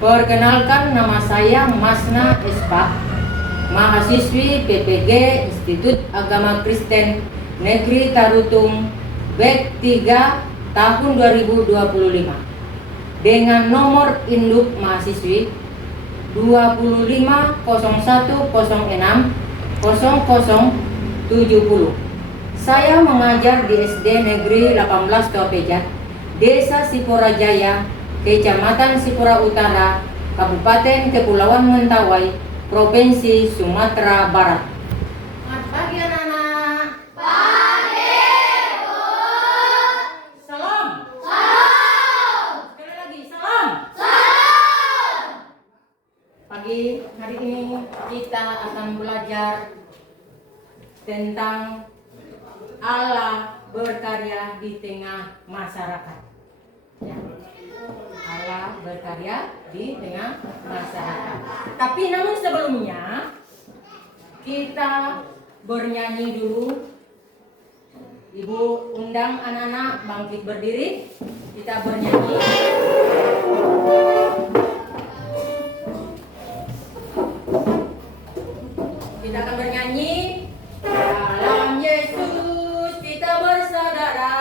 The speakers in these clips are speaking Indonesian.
Perkenalkan, nama saya Masna Espak, mahasiswi PPG Institut Agama Kristen Negeri Tarutung BEK 3 tahun 2025 dengan nomor induk mahasiswi 2501060070. Saya mengajar di SD Negeri 18 Topejat, Desa Siporajaya, Kecamatan Sipora Utara, Kabupaten Kepulauan Mentawai, Provinsi Sumatera Barat. Selamat pagi anak-anak. Pagi, Bu. Salam. Salam. Sekali lagi, salam. Salam. Pagi hari ini kita akan belajar tentang Allah berkarya di tengah masyarakat. Ya. Allah berkarya di tengah masyarakat. Tapi namun sebelumnya kita bernyanyi dulu. Ibu undang anak-anak bangkit berdiri. Kita bernyanyi. Kita akan bernyanyi. Dalam Yesus kita bersaudara.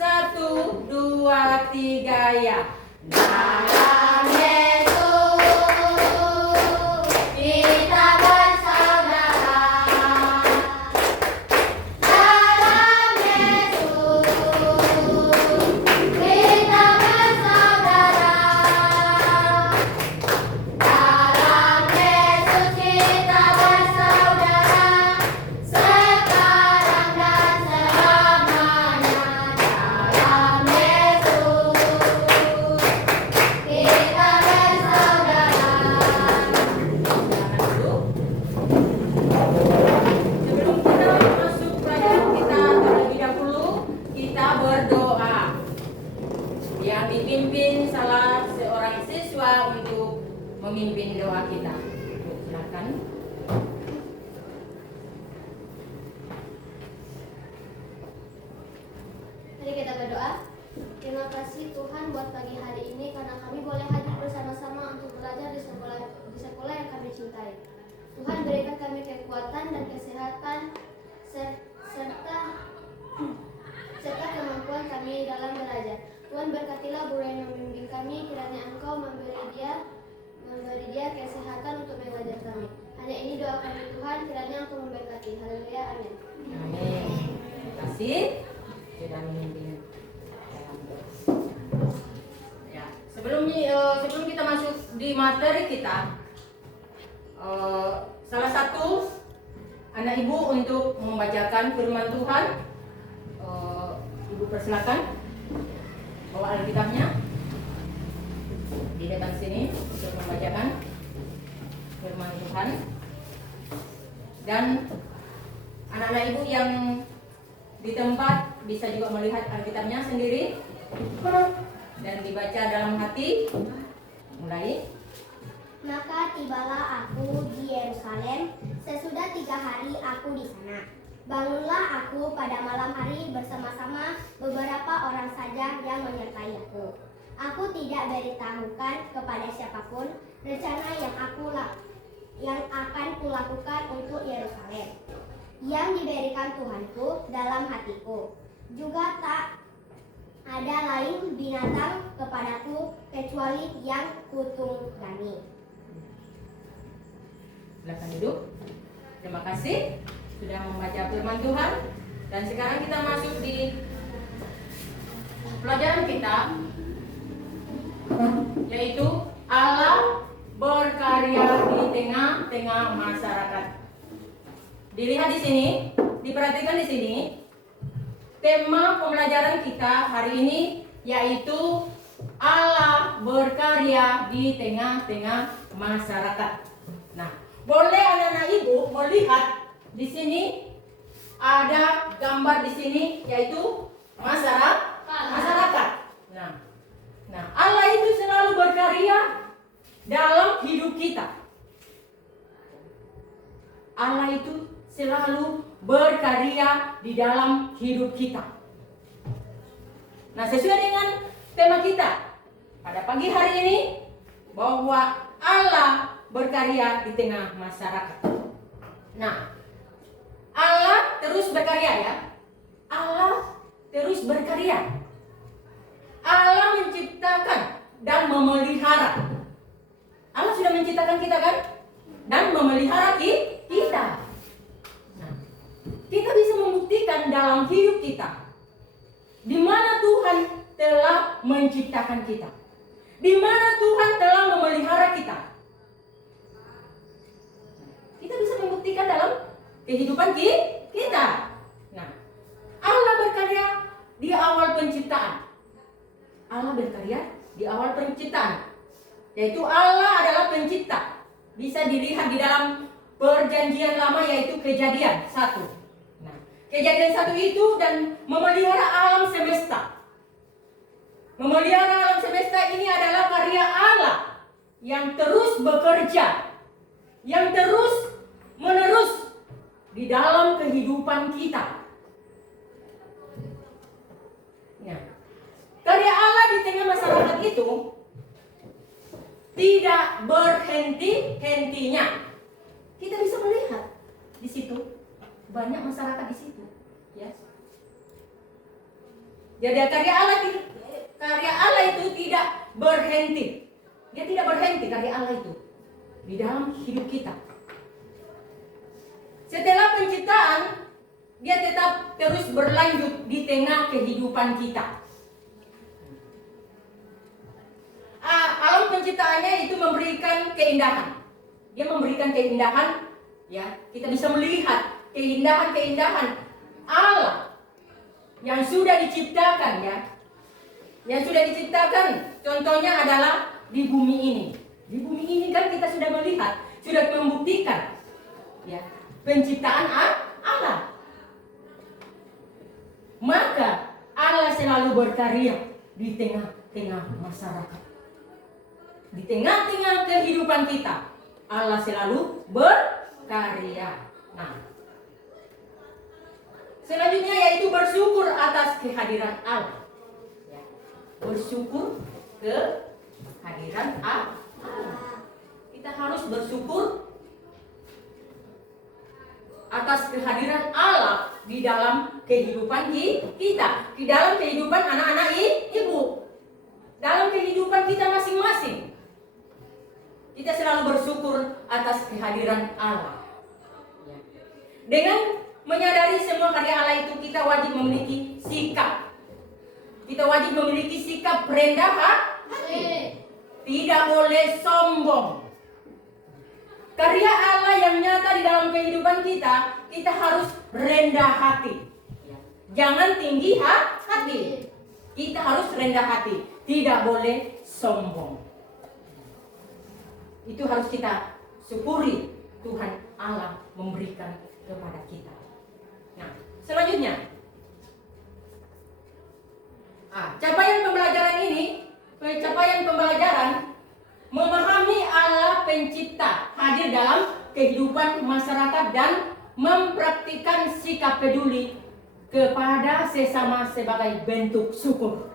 1, 2, 3 ya. Dalam Yesus kita bersaudara. Dalam Yesus kita bersaudara. Dalam Yesus kita bersaudara. Sekarang dan selamanya. Dalam Yesus kita bersaudara. Sebelum kita masuk pelajaran kita terlebih dahulu, kita berdoa. Yang dipimpin salah seorang siswa untuk memimpin doa kita. Silakan. Mari kita berdoa. Terima kasih Tuhan buat pagi hari ini karena kami boleh hadir bersama-sama untuk belajar di sekolah yang kami cintai. Tuhan berikan kami kekuatan dan kesehatan serta kemampuan kami dalam belajar. Tuhan berkatilah guru yang membimbing kami, kiranya Engkau memberi dia kesehatan untuk mengajar kami. Hanya ini doa kami Tuhan, kiranya Engkau memberkati. Haleluya, amin. Amin. Terima kasih sudah memimpin dalam doa. Ya, sebelum kita masuk di materi kita, salah satu anak ibu untuk membacakan firman Tuhan. Ibu persilakan bawa Alkitabnya di depan sini untuk membacakan firman Tuhan. Dan anak-anak ibu yang di tempat bisa juga melihat Alkitabnya sendiri dan dibaca dalam hati. Mulai. Maka tibalah aku di Yerusalem. Sesudah 3 hari aku di sana. Bangunlah aku pada malam hari bersama-sama beberapa orang saja yang menyertai aku. Aku tidak beritahukan kepada siapapun rencana yang akan kulakukan untuk Yerusalem, yang diberikan Tuhanku dalam hatiku. Juga tak ada lain binatang kepadaku kecuali yang kutunggani. Silakan duduk. Terima kasih sudah membaca firman Tuhan. Dan sekarang kita masuk di pelajaran kita, yaitu Allah berkarya di tengah-tengah masyarakat. Dilihat di sini, diperhatikan di sini. Tema pembelajaran kita hari ini yaitu Allah berkarya di tengah-tengah masyarakat. Nah, boleh anak-anak ibu melihat di sini ada gambar di sini yaitu masyarakat. Nah, Allah itu selalu berkarya dalam hidup kita. Allah itu selalu berkarya di dalam hidup kita. Nah, sesuai dengan tema kita pada pagi hari ini, bahwa Allah berkarya di tengah masyarakat. Nah, Allah terus berkarya ya. Allah terus berkarya. Allah menciptakan dan memelihara. Allah sudah menciptakan kita kan? Dan memelihara kita. Nah, kita bisa membuktikan dalam hidup kita di mana Tuhan telah menciptakan kita, di mana Tuhan telah memelihara kita. Kita bisa membuktikan dalam kehidupan kita. Nah, Allah berkarya di awal penciptaan. Allah berkarya di awal penciptaan, yaitu Allah adalah pencipta. Bisa dilihat di dalam perjanjian lama, yaitu Kejadian 1. Nah, Kejadian 1 itu dan memelihara alam semesta. Memelihara alam semesta ini adalah karya Allah yang terus bekerja, yang terus menerus di dalam kehidupan kita. Nah, karya Allah di tengah masyarakat itu tidak berhenti-hentinya. Kita bisa melihat di situ banyak masyarakat di situ, ya. Jadi karya Allah itu tidak berhenti. Dia tidak berhenti karya Allah itu di dalam hidup kita. Setelah penciptaan, dia tetap terus berlanjut di tengah kehidupan kita. Alam penciptaannya itu memberikan keindahan. Dia memberikan keindahan, ya. Kita bisa melihat keindahan-keindahan Allah yang sudah diciptakan, ya. Yang sudah diciptakan, contohnya adalah di bumi ini. Di bumi ini kan kita sudah melihat, sudah membuktikan, ya, penciptaan Allah. Maka Allah selalu berkarya di tengah-tengah masyarakat. Di tengah-tengah kehidupan kita, Allah selalu berkarya. Nah, selanjutnya yaitu bersyukur atas kehadiran Allah. Ya, bersyukur kehadiran Allah. Kita harus bersyukur atas kehadiran Allah di dalam kehidupan kita, di dalam kehidupan anak-anak ibu, dalam kehidupan kita masing-masing. Kita selalu bersyukur atas kehadiran Allah. Ya. Dengan menyadari semua karya Allah itu, kita wajib memiliki sikap. Kita wajib memiliki sikap rendah hati. Tidak boleh sombong. Karya Allah yang nyata di dalam kehidupan kita, kita harus rendah hati. Jangan tinggi hati. Kita harus rendah hati. Tidak boleh sombong. Itu harus kita syukuri Tuhan Allah memberikan kepada kita. Nah, selanjutnya, capaian pembelajaran memahami Allah pencipta hadir dalam kehidupan masyarakat dan mempraktikkan sikap peduli kepada sesama sebagai bentuk syukur.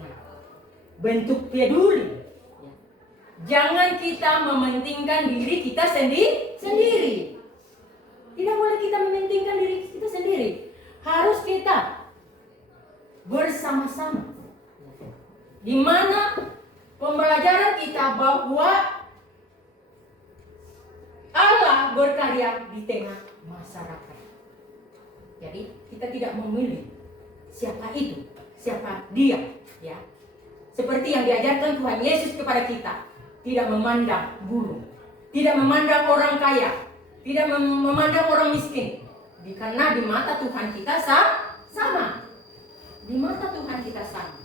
Nah, bentuk peduli. Jangan kita mementingkan diri kita sendiri. Tidak boleh kita mementingkan diri kita sendiri. Harus kita bersama-sama. Di mana pembelajaran kita bahwa Allah berkarya di tengah masyarakat. Jadi kita tidak memilih siapa itu, siapa dia, ya. Seperti yang diajarkan Tuhan Yesus kepada kita. Tidak memandang bulu, tidak memandang orang kaya, tidak memandang orang miskin. Karena di mata Tuhan kita sama. Di mata Tuhan kita sama.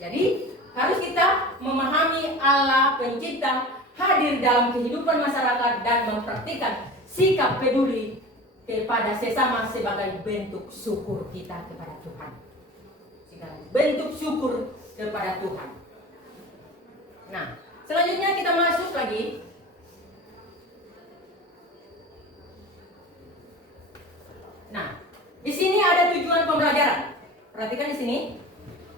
Jadi harus kita memahami Allah pencipta hadir dalam kehidupan masyarakat dan mempraktikkan sikap peduli kepada sesama sebagai bentuk syukur kita kepada Tuhan. Bentuk syukur kepada Tuhan. Nah, selanjutnya kita masuk lagi. Nah, di sini ada tujuan pembelajaran. Perhatikan di sini.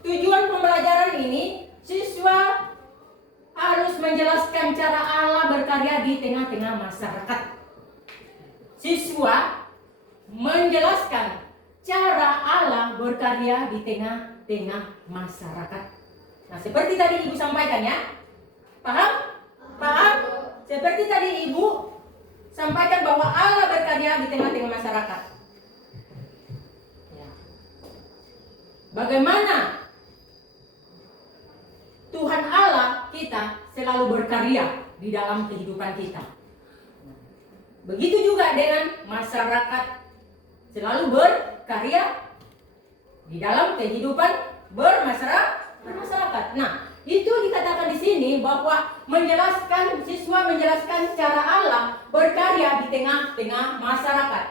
Tujuan pembelajaran ini, siswa harus menjelaskan cara Allah berkarya di tengah-tengah masyarakat. Siswa menjelaskan cara Allah berkarya di tengah-tengah masyarakat. Nah, seperti tadi Ibu sampaikan ya. Paham? Paham? Seperti tadi Ibu sampaikan bahwa Allah berkarya di tengah-tengah masyarakat. Ya. Bagaimana Tuhan Allah kita selalu berkarya di dalam kehidupan kita. Begitu juga dengan masyarakat selalu berkarya di dalam kehidupan bermasyarakat. Nah, itu dikatakan di sini bahwa siswa menjelaskan cara Allah berkarya di tengah-tengah masyarakat.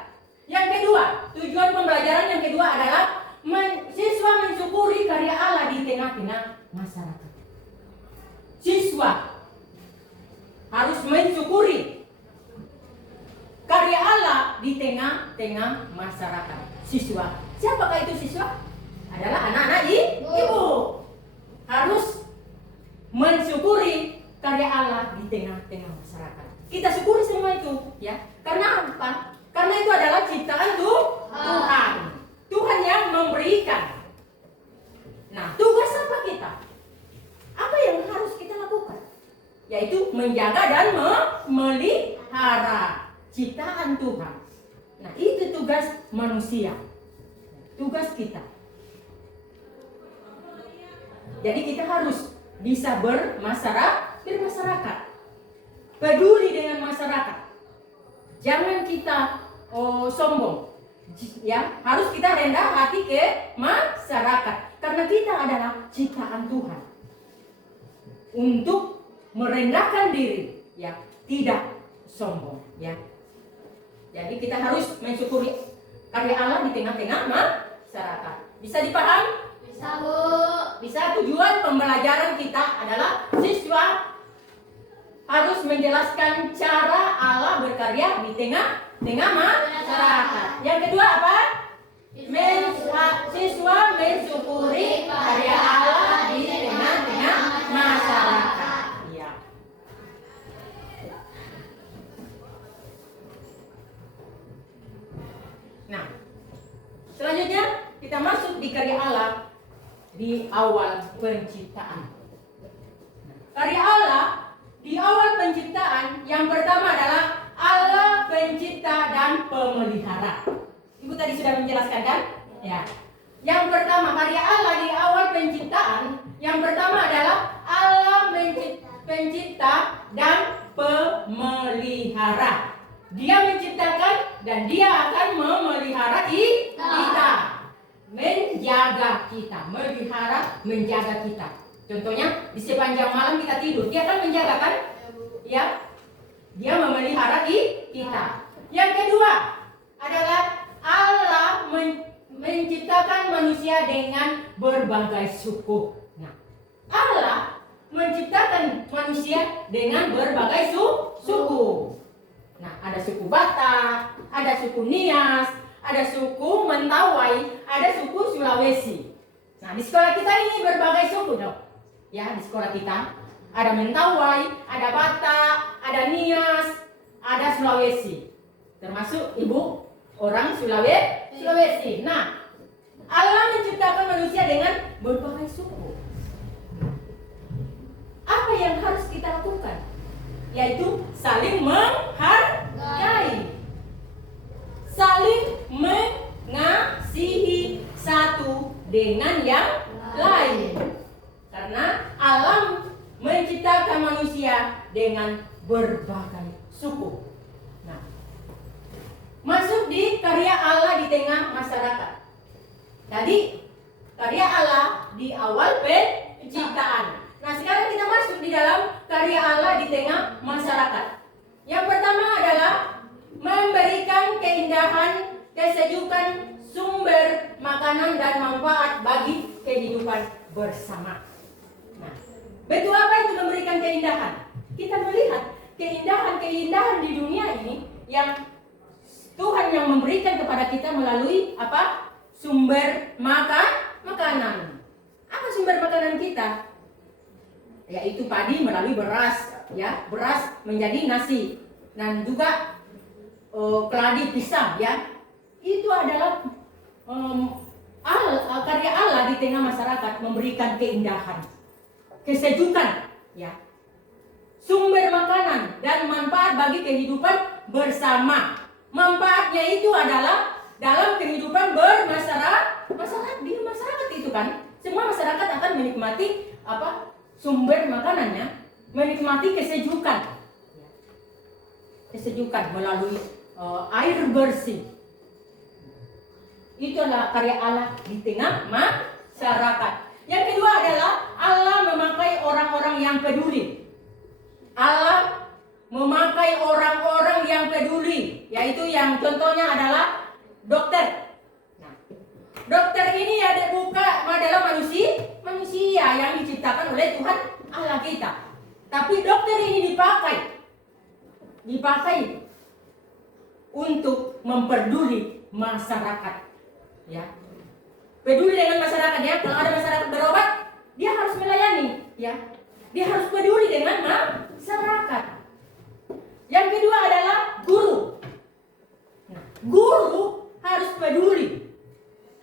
Yang kedua, tujuan pembelajaran yang kedua adalah siswa mensyukuri karya Allah di tengah-tengah masyarakat. Siswa harus mensyukuri karya Allah di tengah-tengah masyarakat. Siswa, siapakah itu siswa? Adalah anak-anak ibu. Harus mensyukuri karya Allah di tengah-tengah masyarakat. Kita syukuri semua itu, ya. Karena apa? Karena itu adalah ciptaan Tuhan. Tuhan yang memberikan. Nah, tugas apa kita? Apa yang harus kita lakukan? Yaitu menjaga dan memelihara ciptaan Tuhan. Nah, itu tugas manusia. Tugas kita. Jadi kita harus bisa bermasyarakat. Peduli dengan masyarakat. Jangan kita sombong. Ya, harus kita rendah hati ke masyarakat. Karena kita adalah ciptaan Tuhan. Untuk merendahkan diri, ya, tidak sombong, ya. Jadi kita harus mensyukuri karya Allah di tengah-tengah masyarakat. Bisa dipaham? Bisa, Bu. Bisa. Tujuan pembelajaran kita adalah siswa harus menjelaskan cara Allah berkarya di tengah-tengah masyarakat. Yang kedua apa? Siswa mensyukuri karya Allah di tengah-tengah masyarakat. Ya. Nah, selanjutnya kita masuk di karya Allah di awal penciptaan. Karya Allah di awal penciptaan yang pertama adalah Allah pencipta dan pemelihara. Ibu tadi sudah menjelaskan kan? Ya. Yang pertama, karya Allah di awal penciptaan yang pertama adalah Allah pencipta dan pemelihara. Dia menciptakan dan dia akan memelihara kita. Menjaga kita, melihara, menjaga kita. Contohnya di sepanjang malam kita tidur, dia akan menjaga kan? Ya, dia memelihara kita. Yang kedua adalah Allah menciptakan manusia dengan berbagai suku. Nah, Allah menciptakan manusia dengan berbagai suku. Nah, ada suku Batak, ada suku Nias, ada suku Mentawai, ada suku Sulawesi. Nah, di sekolah kita ini berbagai suku dong. Ya, di sekolah kita ada Mentawai, ada Batak, ada Nias, ada Sulawesi. Termasuk ibu orang Sulawesi. Nah, Allah menciptakan manusia dengan berbagai suku. Apa yang harus kita lakukan? Yaitu saling menghargai, saling mengasihi satu dengan yang lain. Karena Allah menciptakan manusia dengan berbagai suku. Nah, masuk di karya Allah di tengah masyarakat. Tadi karya Allah di awal penciptaan. Nah, sekarang kita masuk di dalam karya Allah di tengah masyarakat. Yang pertama adalah memberikan keindahan, kesejukan, sumber makanan dan manfaat bagi kehidupan bersama. Nah, betul apa itu memberikan keindahan? Kita melihat keindahan-keindahan di dunia ini yang Tuhan yang memberikan kepada kita melalui apa? Sumber makanan. Apa sumber makanan kita? yaitu padi melalui beras, ya, beras menjadi nasi, dan juga keladi pisang, ya. Itu adalah karya Allah di tengah masyarakat, memberikan keindahan, kesejukan, ya, sumber makanan dan manfaat bagi kehidupan bersama. Manfaatnya itu adalah dalam kehidupan masyarakat di masyarakat itu kan, semua masyarakat akan menikmati sumber makanannya, menikmati kesejukan melalui air bersih. Itu adalah karya Allah di tengah masyarakat. Yang kedua adalah Allah memakai orang-orang yang peduli. Allah memakai orang-orang yang peduli, yaitu yang contohnya adalah dokter. Nah, dokter ini adalah manusia yang diciptakan oleh Tuhan Allah kita. Tapi dokter ini dipakai untuk memperduli masyarakat, ya. Peduli dengan masyarakat, ya. Kalau ada masyarakat berobat, dia harus melayani, ya. Dia harus peduli dengan masyarakat. Yang kedua adalah guru. Nah, guru harus peduli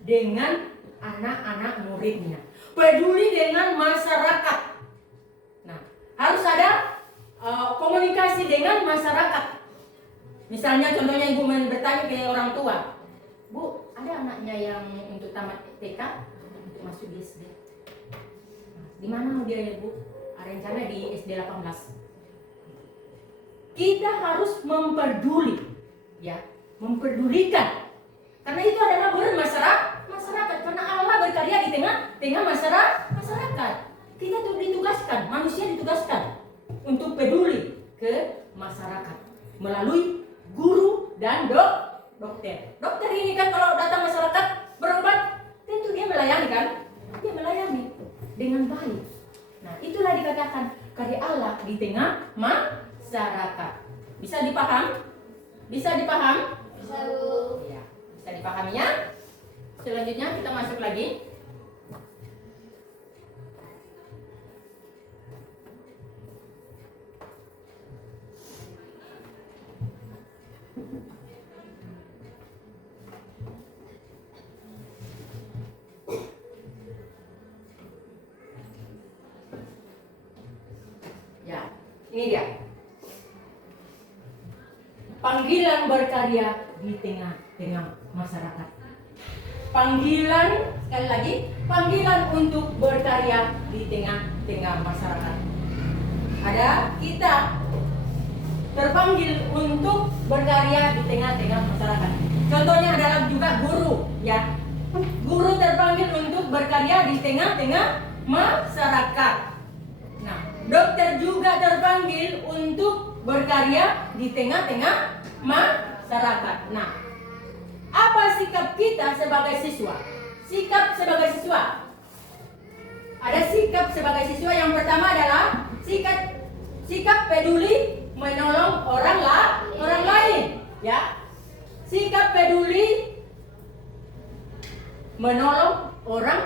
dengan anak-anak muridnya, peduli dengan masyarakat. Nah, harus ada komunikasi dengan masyarakat. Misalnya contohnya ibu bertanya ke orang tua, Bu, ada anaknya yang untuk tamat TK, untuk masuk di SD. Nah, di mana dia ya Bu? Rencana di SD 18. Kita harus memperduli, ya, memperdulikan. Karena itu adalah bermasyarakat. Karena Allah berkarya di tengah masyarakat. Kita tuh ditugaskan, manusia ditugaskan untuk peduli ke masyarakat melalui guru dan dokter. Dokter ini kan kalau datang masyarakat berobat, tentu dia melayani kan? Dia melayani dengan baik. Nah, itulah dikatakan karya Allah di tengah masyarakat. Bisa dipaham? Bisa dipaham? Bisa, Bu. Ya, bisa dipahami ya. Selanjutnya kita masuk lagi. Ya, ini dia. Panggilan berkarya di tengah-tengah masyarakat. Panggilan, sekali lagi, panggilan untuk berkarya di tengah-tengah masyarakat. Ada kita terpanggil untuk berkarya di tengah-tengah masyarakat. Contohnya adalah juga guru, ya. Guru terpanggil untuk berkarya di tengah-tengah masyarakat. Nah, dokter juga terpanggil untuk berkarya di tengah-tengah masyarakat. Nah, apa sikap kita sebagai siswa? Sikap sebagai siswa. Ada sikap sebagai siswa yang pertama adalah sikap peduli menolong orang lain, ya. Sikap peduli menolong orang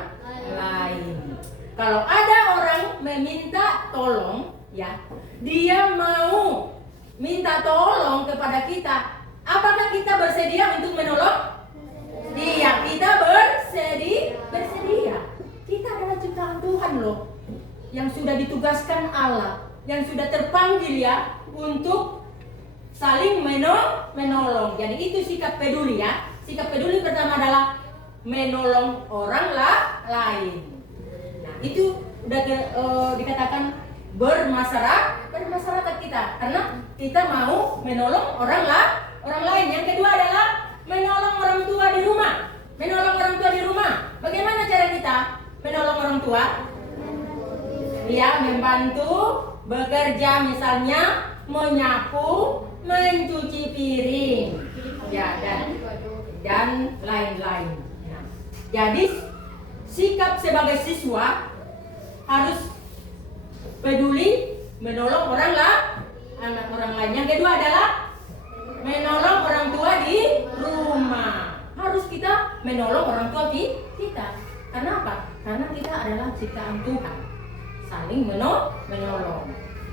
lain. Kalau ada orang meminta tolong, ya, dia mau minta tolong kepada kita, apakah kita bersedia untuk menolong dia? Kita bersedia. Kita adalah ciptaan Tuhan loh, yang sudah ditugaskan Allah, yang sudah terpanggil, ya, untuk saling menolong. Jadi itu sikap peduli, ya. Sikap peduli pertama adalah menolong orang lain. Nah, itu udah dikatakan bermasyarakat kita, karena kita mau menolong orang lain. Yang kedua adalah menolong orang tua di rumah. Bagaimana cara kita menolong orang tua? Ya, membantu bekerja, misalnya menyapu, mencuci piring, ya, dan lain-lain. Nah, jadi sikap sebagai siswa harus peduli menolong orang lain. Yang kedua adalah menolong orang tua di rumah. Harus kita menolong orang tua kita. Karena apa? Karena kita adalah ciptaan Tuhan. saling menolong.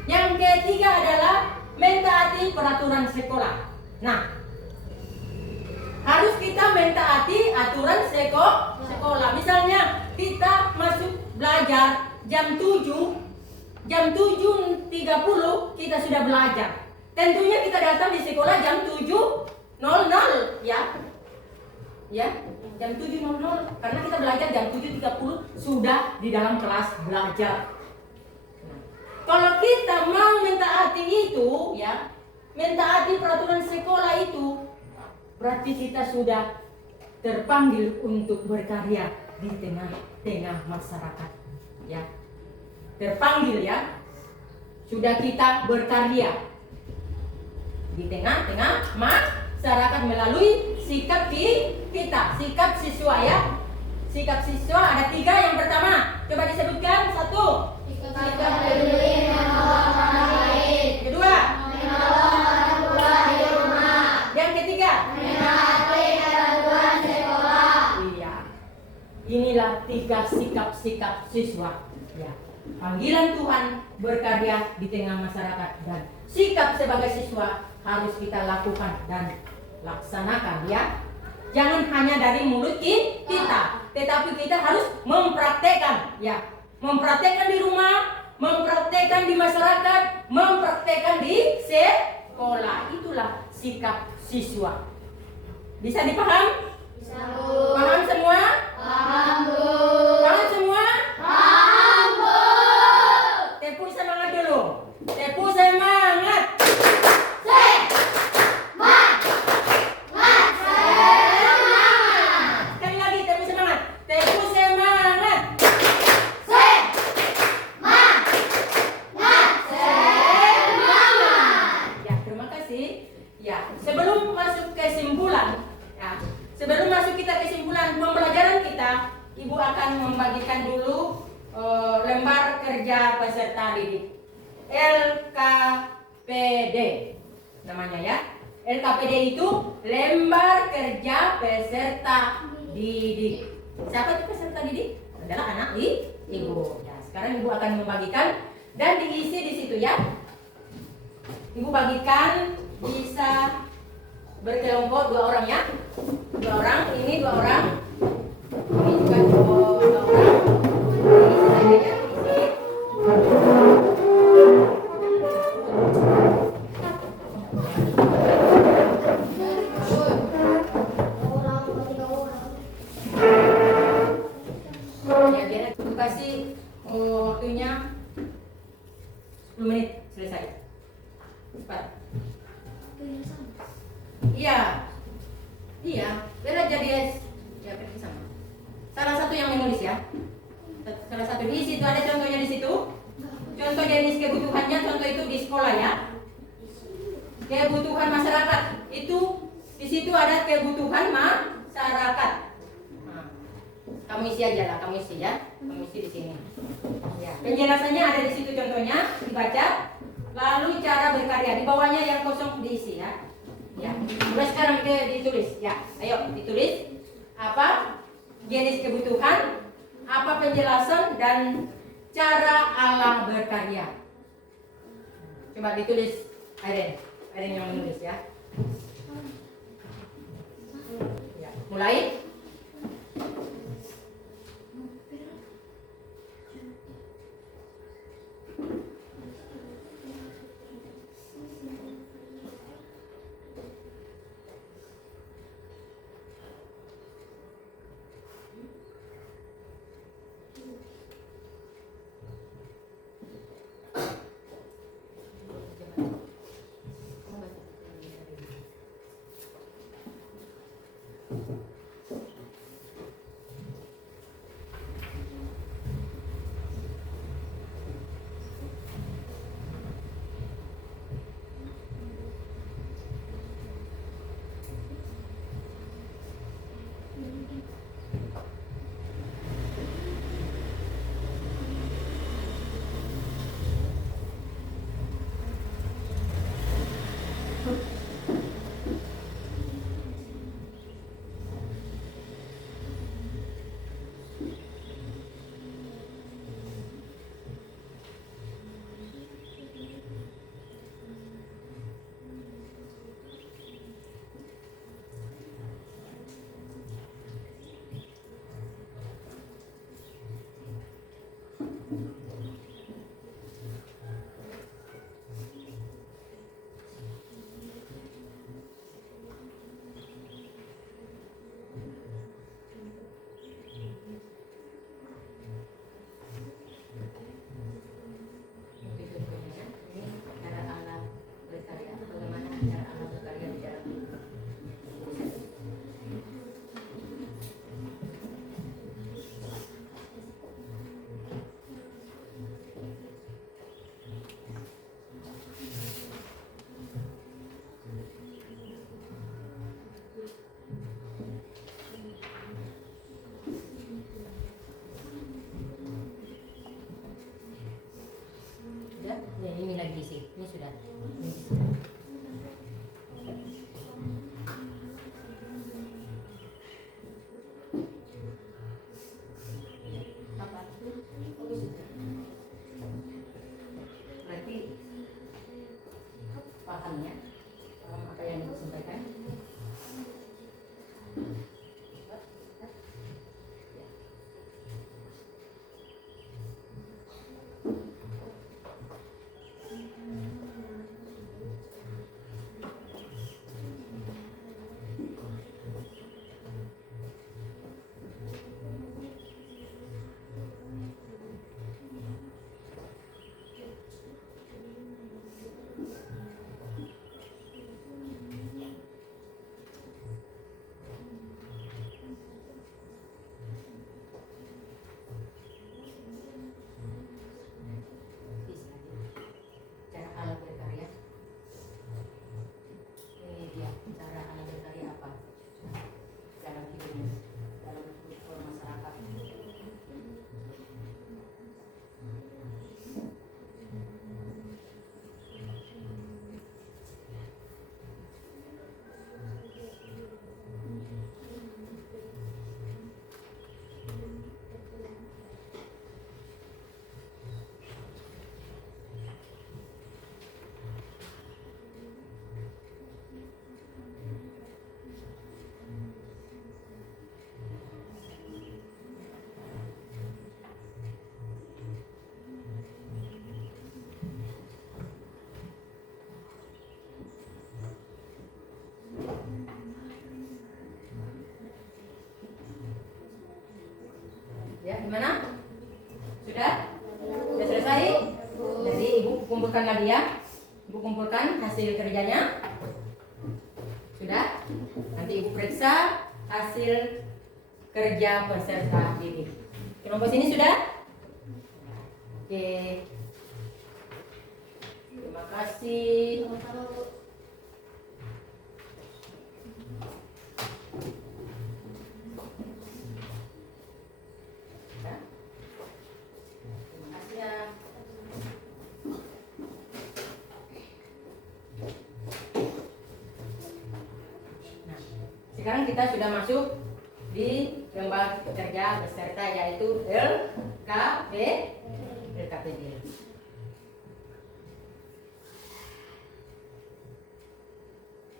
Yang ketiga adalah mentaati peraturan sekolah. Nah, harus kita mentaati aturan sekolah. Misalnya kita masuk belajar jam 7.30 kita sudah belajar. Tentunya kita datang di sekolah jam 7.00 ya. Ya, jam 7.00 karena kita belajar jam 7.30 sudah di dalam kelas belajar. Nah, kalau kita mau mentaati itu ya, mentaati peraturan sekolah itu, berarti kita sudah terpanggil untuk berkarya di tengah-tengah masyarakat ya. Terpanggil ya. Sudah kita berkarya di tengah-tengah masyarakat melalui sikap kita, sikap siswa ya. Sikap siswa ada 3. Yang pertama, coba disebutkan. 1. Sikap peduli menolong orang lain. Kedua, Menolong orang tua di rumah. yang ketiga. Menaati peraturan sekolah. Iya. Inilah 3 sikap-sikap siswa ya. Panggilan Tuhan berkarya di tengah masyarakat dan sikap sebagai siswa harus kita lakukan dan laksanakan ya. Jangan hanya dari mulut kita, tetapi kita harus mempraktekkan ya. Mempraktekkan di rumah, mempraktekkan di masyarakat, mempraktekkan di sekolah. Itulah sikap siswa. Bisa dipaham? Bisa, Bu. Paham semua? Paham, Bu. Paham semua? Paham, Bu. Tepuk semangat dulu. Tepuk semangat. Sekali lagi tepuk semangat. Tepuk semangat. Ya, terima kasih. Ya, sebelum masuk kesimpulan, ya, sebelum masuk kita kesimpulan pembelajaran kita, Ibu akan membagikan dulu lembar kerja peserta didik. LKPD namanya ya. LKPD itu lembar kerja peserta didik. Siapa itu peserta didik? Adalah anak Ibu. Ya, sekarang Ibu akan membagikan dan diisi di situ ya. Ibu bagikan bisa berkelompok 2 orang ya. 2 orang, ini 2 orang. Ini juga 2 orang. Ini saja ya, isi. Ya, biar aku kasih waktunya 10 menit selesai. Cepat. Iya. Iya, belajar dia ya pergi sama. Salah satu yang menulis ya. Salah satu di situ ada contohnya di situ. Contoh jenis kebutuhannya, contoh itu di sekolah ya. Kebutuhan masyarakat itu di situ ada kebutuhan masyarakat. Nah, kamu isi aja lah, kamu isi ya. Kamu isi di sini. Ya, penjelasannya ada di situ contohnya dibaca. Lalu cara berkarya di bawahnya yang kosong diisi ya. Ya, mulai sekarang ditulis ya. Ayo ditulis apa jenis kebutuhan, apa penjelasan dan cara Allah berkarya. Coba ditulis Airen yang menulis ya. Ya, mulai. Ini cara Allah berkarya. Bagaimana cara Allah berkarya di dalam hidup. Sudah? Ya, ini lagi sih. Ini sudah. Ini. Apa? Oh, sudah. Berarti pahamnya, paham apa yang disampaikan? Cara Allah berkarya. Ini dia cara Allah berkarya apa dalam hidupnya, dalam hidup masyarakat. Ya, gimana? Sudah? Sudah selesai? Jadi ibu kumpulkan lagi ya. Ibu kumpulkan hasil kerjanya. Sudah? Nanti ibu periksa hasil kerja peserta didik. Kelompok sini sudah? Oke. Terima kasih. Terima kasih ya. Nah, sekarang kita sudah masuk di lembaga kerja peserta yaitu LKPD.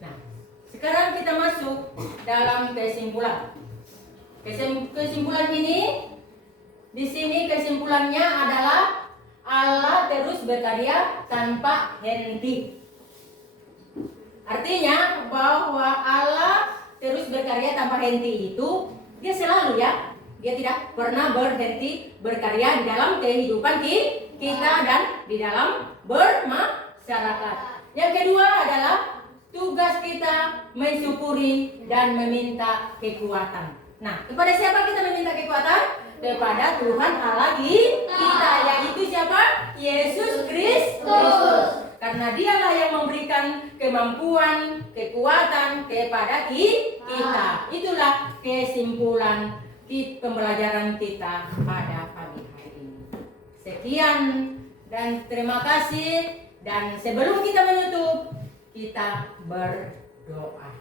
Nah, sekarang kita masuk dalam kesimpulan. Kesimpulan ini, di sini kesimpulannya adalah Allah terus berkarya tanpa henti. Artinya bahwa Allah terus berkarya tanpa henti itu dia selalu ya, dia tidak pernah berhenti berkarya di dalam kehidupan kita dan di dalam bermasyarakat. Yang kedua adalah tugas kita mensyukuri dan meminta kekuatan. Nah, kepada siapa kita meminta kekuatan? Kepada Tuhan Allah kita, yaitu siapa? Yesus Kristus. Karena dialah yang memberikan kemampuan, kekuatan kepada kita. Itulah kesimpulan pembelajaran kita pada pagi hari ini. Sekian dan terima kasih. Dan sebelum kita menutup, kita berdoa.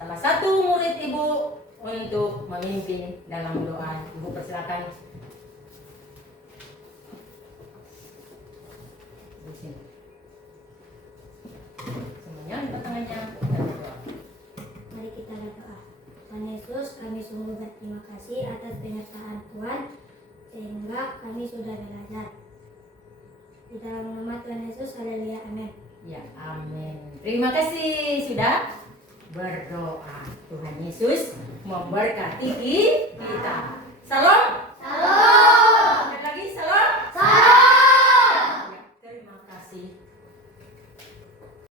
Salah satu murid ibu untuk memimpin dalam doa. Ibu persilakan. Di sini. Semuanya angkat tangannya. Kita berdoa. Mari kita berdoa. Tuhan Yesus, kami sungguh berterima kasih atas penyertaan Tuhan sehingga kami sudah belajar. Di dalam nama Tuhan Yesus, haleluya, amin. Ya, amin. Terima kasih sudah berdoa. Tuhan Yesus memberkati kita. Salam.